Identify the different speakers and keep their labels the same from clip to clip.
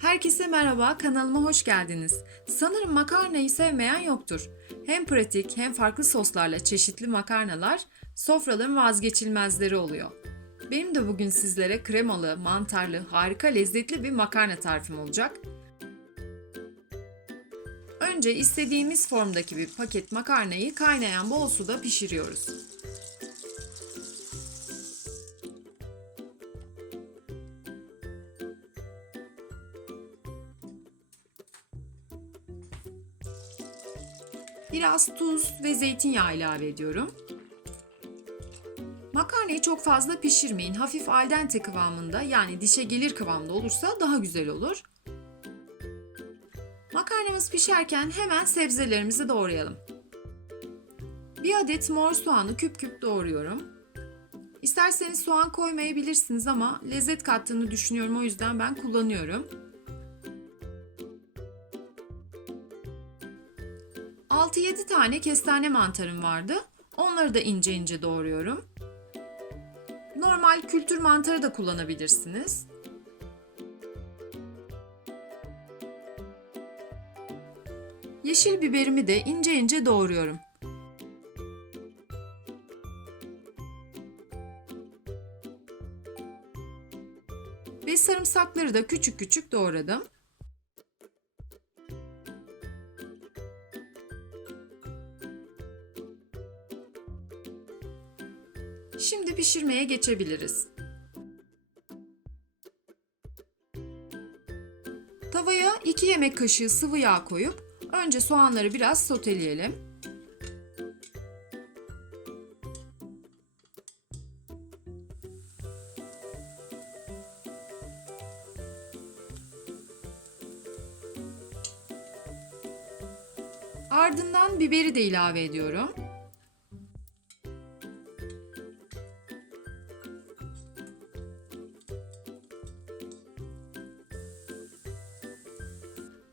Speaker 1: Herkese merhaba, kanalıma hoş geldiniz. Sanırım makarnayı sevmeyen yoktur. Hem pratik hem farklı soslarla çeşitli makarnalar sofraların vazgeçilmezleri oluyor. Benim de bugün sizlere kremalı, mantarlı, harika lezzetli bir makarna tarifim olacak. Önce istediğimiz formdaki bir paket makarnayı kaynayan bol suda pişiriyoruz. Biraz tuz ve zeytinyağı ilave ediyorum. Makarnayı çok fazla pişirmeyin. Hafif al dente kıvamında yani dişe gelir kıvamda olursa daha güzel olur. Makarnamız pişerken hemen sebzelerimizi doğrayalım. Bir adet mor soğanı küp küp doğruyorum. İsterseniz soğan koymayabilirsiniz ama lezzet kattığını düşünüyorum o yüzden ben kullanıyorum. 6-7 tane kestane mantarım vardı. Onları da ince ince doğruyorum. Normal kültür mantarı da kullanabilirsiniz. Yeşil biberimi de ince ince doğruyorum. Ve sarımsakları da küçük küçük doğradım. Şimdi pişirmeye geçebiliriz. Tavaya 2 yemek kaşığı sıvı yağ koyup önce soğanları biraz soteleyelim. Ardından biberi de ilave ediyorum.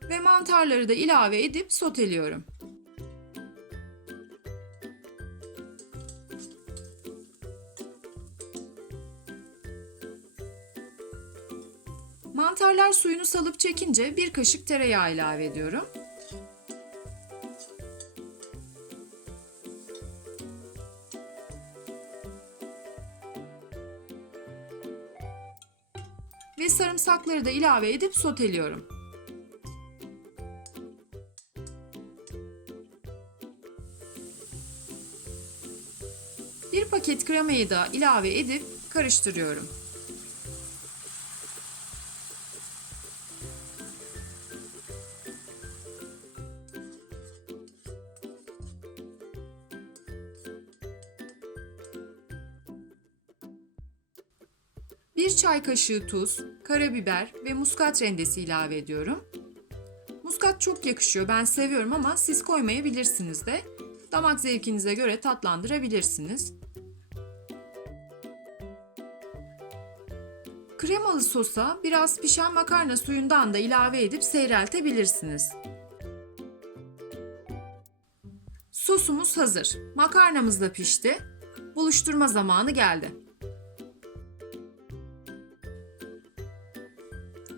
Speaker 1: Ve mantarları da ilave edip soteliyorum. Mantarlar suyunu salıp çekince bir kaşık tereyağı ilave ediyorum. Ve sarımsakları da ilave edip soteliyorum. Bir paket kremayı da ilave edip karıştırıyorum. Bir çay kaşığı tuz, karabiber ve muskat rendesi ilave ediyorum. Muskat çok yakışıyor. Ben seviyorum ama siz koymayabilirsiniz de. Damak zevkinize göre tatlandırabilirsiniz. Kremalı sosa biraz pişen makarna suyundan da ilave edip seyreltebilirsiniz. Sosumuz hazır. Makarnamız da pişti. Buluşturma zamanı geldi.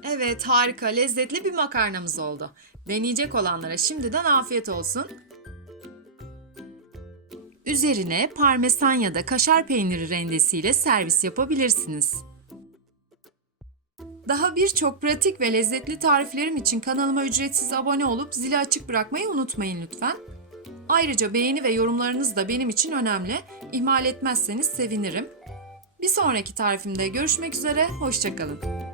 Speaker 1: Evet, harika, lezzetli bir makarnamız oldu. Deneyecek olanlara şimdiden afiyet olsun. Üzerine parmesan ya da kaşar peyniri rendesiyle servis yapabilirsiniz. Daha birçok pratik ve lezzetli tariflerim için kanalıma ücretsiz abone olup zili açık bırakmayı unutmayın lütfen. Ayrıca beğeni ve yorumlarınız da benim için önemli. İhmal etmezseniz sevinirim. Bir sonraki tarifimde görüşmek üzere, hoşçakalın.